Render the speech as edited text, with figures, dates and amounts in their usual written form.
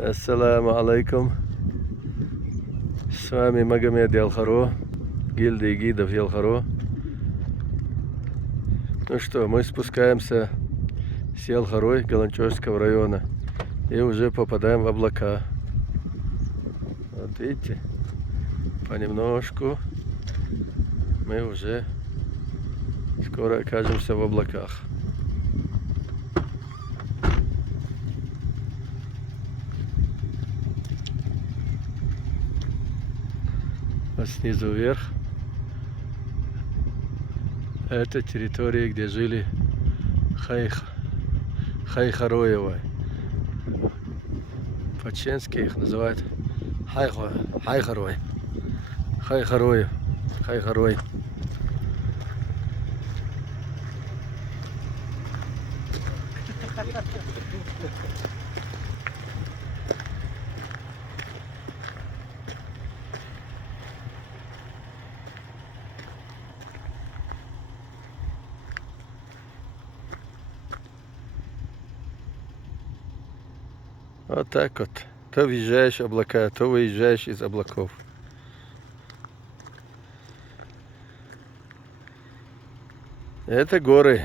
Ассаламу алейкум. С вами Магомед Ялхаро, гильдия гидов Ялхаро. Ну что, мы спускаемся с Ялхарой Галанчожского района и уже попадаем в облака. Вот видите, понемножку мы уже скоро окажемся в облаках. А снизу вверх это территория, где жили Хайхароевы. По-ченски их называют Хайхарой. Хайхарой. Вот так вот. То въезжаешь в облака, то выезжаешь из облаков. Это горы.